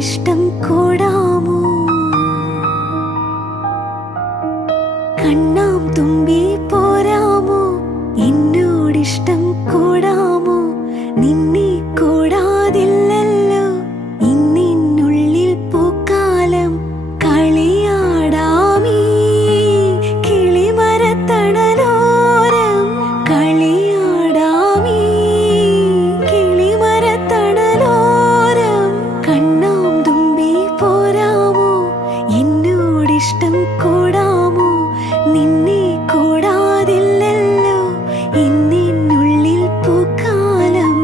എന്നോടിഷ്ടം കൂടാമോ? കണ്ണാം തുമ്പി പോരാമോ? എന്നോടിഷ്ടം കൂടാമോ? നിന്നെ കൂടാതില്ലല്ലോ ഇന്നിനുള്ളിൽ പൂക്കാലം. കളിയാടാമീ കിളിമരത്തണലോരം, കളിയാടാമീ കിളിമരത്തണലോരം. കണ്ണാം തുമ്പി പോരാമോ? എന്നോടിഷ്ടം കൂടാമോ? നിന്നെ കൂടാതില്ലല്ലോ ഇന്നിനുള്ളിൽ പൂക്കാലം.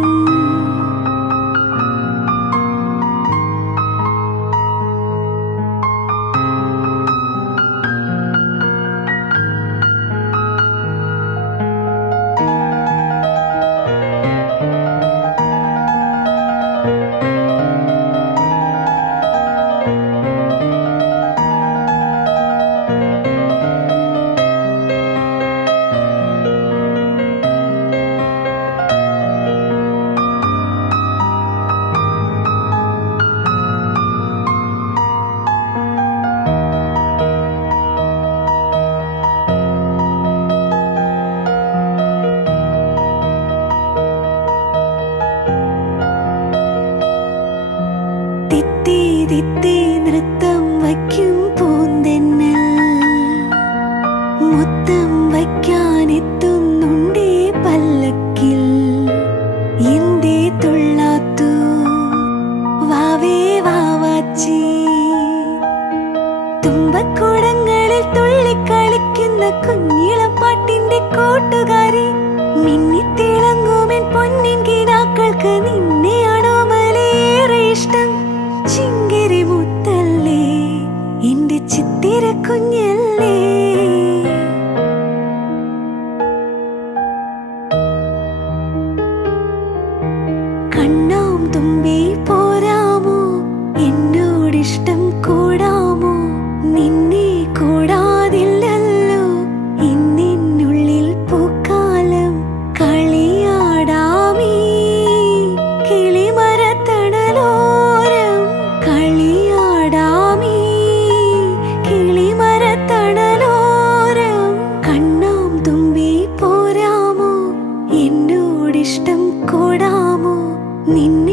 തിത്തി തിത്തി നൃത്തം വയ്ക്കും പൂന്തെന്നൽ, മുത്തം വയ്ക്കാനെത്തുന്നുണ്ടേ പല്ലക്കിൽ. എന്തേ തുള്ളാത്തു വാവേ വാവാച്ചി? തുമ്പക്കൂടങ്ങളിൽ തുള്ളിക്കളിക്കുന്ന കുഞ്ഞിളപ്പാട്ടിന്റെ കൂട്ടുകാരി. മിന്നിത്തിളങ്ങുമെൻ പൊന്നിൻ കിനാക്കൾക്ക് നിന്നെയാണോ മലേറെ ഇഷ്ടം? ചിങ്കിരി മുത്തല്ലേ എന്റെ ചിത്തിര കുഞ്ഞല്ലേ? കണ്ണാം തുമ്പി പോരാമോ? എന്നോടിഷ്ടം കൂടാമോ? നിന്നെ കൂടാതില്ലല്ലോ ഇന്നിനുള്ളിൽ പൂക്കാലം. കളിയാടാമീ കിളിമരത്തണലോരം, കളിയാടാമീ കിളിമരത്തണലോരം. കണ്ണാം തുമ്പി പോരാമോ? എന്നോടിഷ്ടം കൂടാമോ? നിന്നെ